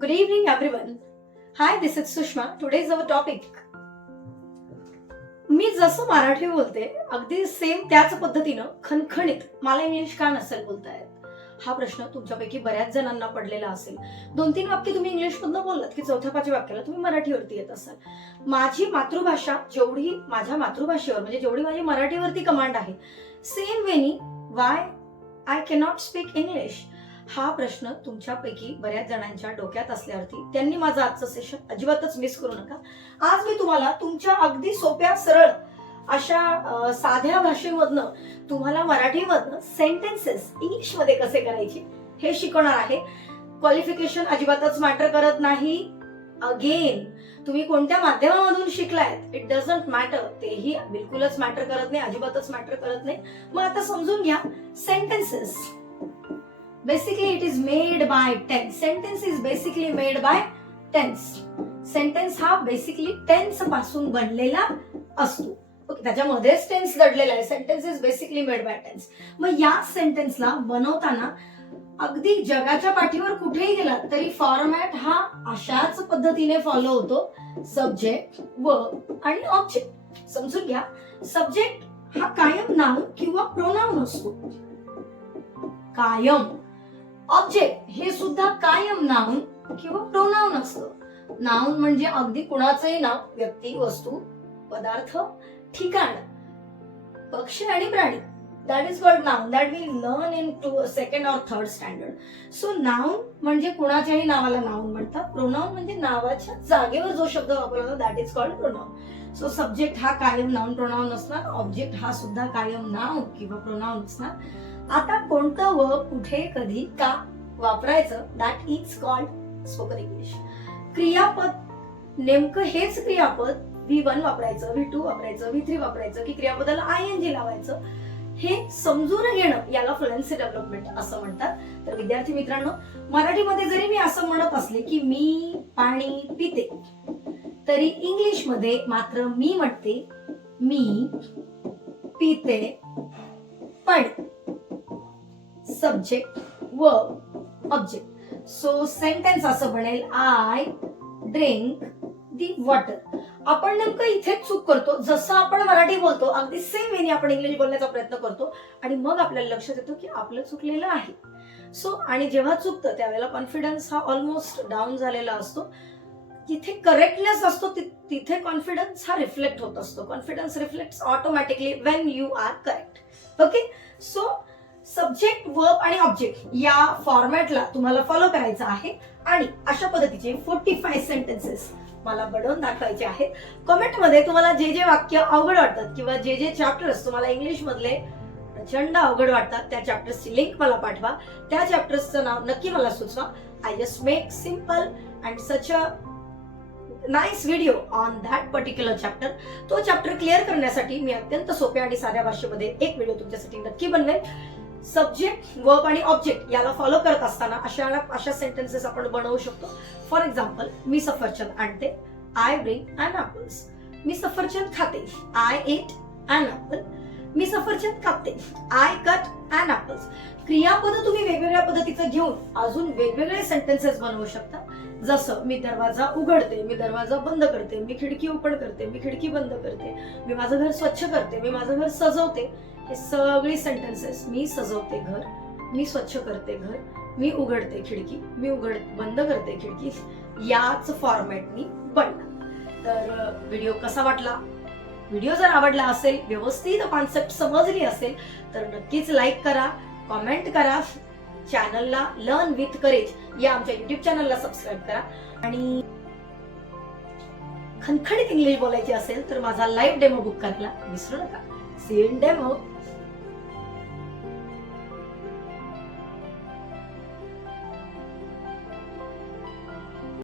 Good evening, everyone. Hi, this is Sushma. Today is our topic. मी जसं मराठी बोलते अगदी same त्याच पद्धतीनं खणखणीत मला इंग्लिश का नसेल बोलता येत हा प्रश्न तुमच्यापैकी बऱ्याच जणांना पडलेला असेल दोन तीन वाक्य तुम्ही इंग्लिशमधनं बोललात की चौथ्या पाचव्या वाक्याला तुम्ही मराठीवरती येत असाल माझी मातृभाषा जेवढी माझ्या मातृभाषेवर म्हणजे जेवढी माझी मराठीवरती कमांड आहे same Veni why I cannot speak English हा प्रश्न तुमच्यापैकी बऱ्याच जणांच्या डोक्यात असल्यावरती त्यांनी माझं आजचं सेशन अजिबातच मिस करू नका. आज मी तुम्हाला तुमच्या अगदी सोप्या सरळ अशा साध्या भाषेमधनं तुम्हाला मराठीमधनं सेंटेन्सेस इंग्लिशमध्ये कसे करायचे हे शिकवणार आहे. क्वालिफिकेशन अजिबातच मॅटर करत नाही. अगेन तुम्ही कोणत्या माध्यमामधून शिकलायत इट डझंट मॅटर तेही बिलकुलच मॅटर करत नाही अजिबातच मॅटर करत नाही. मग आता समजून घ्या sentences basically it is made by tense. Sentence is basically made by tense. Sentence हा बेसिकली टेन्सपासून बनलेला असतो. ओके त्याच्यामध्येच टेन्स दडलेला आहे. Sentence is basically made by tense मग या सेंटेन्सला बनवताना अगदी जगाच्या पाठीवर कुठेही गेला तरी फॉर्मॅट हा अशाच पद्धतीने फॉलो होतो. सब्जेक्ट व आणि ऑब्जेक्ट समजून घ्या. सब्जेक्ट हा कायम नाव किंवा प्रोनाऊन असतो. कायम. ऑब्जेक्ट हे सुद्धा कायम नाऊन किंवा प्रोनाऊन असतं. नाऊन म्हणजे अगदी कुणाचंही नाव व्यक्ती वस्तू पदार्थ ठिकाण. पक्षी आणि प्राणी. That is called noun that we learn in two second or third standard so noun म्हणजे कुणाच्याही नावाला नाऊन म्हणतात. प्रोनाऊन म्हणजे नावाच्या जागेवर जो शब्द वापरला that is called pronoun so subject हा कायम नाऊन प्रोनाऊन असणार. ऑब्जेक्ट हा सुद्धा कायम नाऊन किंवा प्रोनाऊन असणार. आता कोणतं व कुठे कधी का वापरायचं? That is called spoken English क्रियापद नेमकं हेच क्रियापद व्ही वन वापरायचं व्ही टू वापरायचं व्ही थ्री वापरायचं की क्रियापदाला आय एन जी लावायचं हे समजून घेणं याला फ्लुएन्सी डेव्हलपमेंट असं म्हणतात. तर विद्यार्थी मित्रांनो मराठीमध्ये जरी मी असं म्हणत असले की मी पाणी पिते तरी इंग्लिशमध्ये मात्र मी म्हणते मी पिते पाणी सब्जेक्ट व ऑब्जेक्ट सो सेंटेन्स असं बनेल आय ड्रिंक दी वॉटर आपण नेमकं इथेच चूक करतो. जसं आपण मराठी बोलतो अगदी सेम वेनी आपण इंग्लिश बोलण्याचा प्रयत्न करतो. आणि मग आपल्याला लक्षात येतो की आपलं चुकलेलं आहे. सो आणि जेव्हा चुकतं त्यावेळेला कॉन्फिडन्स हा ऑलमोस्ट डाऊन झालेला असतो. जिथे करेक्टनेस असतो तिथे कॉन्फिडन्स हा रिफ्लेक्ट होत असतो. Confidence reflect automatically when you are correct okay so subject verb आणि ऑब्जेक्ट या फॉर्मॅटला तुम्हाला फॉलो करायचं आहे. आणि अशा पद्धतीचे फोर्टी फाय सेंटेन्सेस मला बनवून दाखवायचे आहेत. कमेंटमध्ये तुम्हाला जे जे वाक्य अवघड वाटतात किंवा जे जे चॅप्टर्स तुम्हाला इंग्लिश मधले प्रचंड अवघड वाटतात त्या चॅप्टर्सची लिंक मला पाठवा. त्या चॅप्टर्सचं नाव नक्की मला सुचवा. I just make simple and such a nice video on that particular chapter तो चॅप्टर क्लिअर करण्यासाठी मी अत्यंत सोप्या आणि साध्या भाषेमध्ये एक व्हिडिओ तुमच्यासाठी नक्की बनवेल सब्जेक्ट वर्ब आणि ऑब्जेक्ट याला फॉलो करत असताना अशा अशा सेंटेन्सेस आपण बनवू शकतो. फॉर एक्झाम्पल मी सफरचंद आणते. आय ब्रिंग अन ऍपल्स मी सफरचंद खाते. आय एट अन ऍपल मी सफरचंद कापते. आय कट अन ऍपल्स क्रियापद तुम्ही वेगवेगळ्या पद्धतीचं घेऊन अजून वेगवेगळे सेंटेन्सेस बनवू शकता. जसं मी दरवाजा उघडते मी दरवाजा बंद करते मी खिडकी ओपन करते मी खिडकी बंद करते मी माझं घर स्वच्छ करते मी माझं घर सजवते. हे सगळी सेंटेन्सेस मी सजवते घर मी स्वच्छ करते घर मी उघडते खिडकी मी उघड बंद करते खिडकी याच फॉर्मॅटनी बनणार. तर व्हिडिओ कसा वाटला? व्हिडिओ जर आवडला असेल व्यवस्थित कॉन्सेप्ट समजली असेल तर नक्कीच लाईक करा कॉमेंट करा चॅनलला लर्न विथ करेज या आमच्या युट्यूब चॅनलला सबस्क्राईब करा. आणि खणखणीत इंग्लिश बोलायची असेल तर माझा लाईव्ह डेमो बुक करायला विसरू नका. C in demo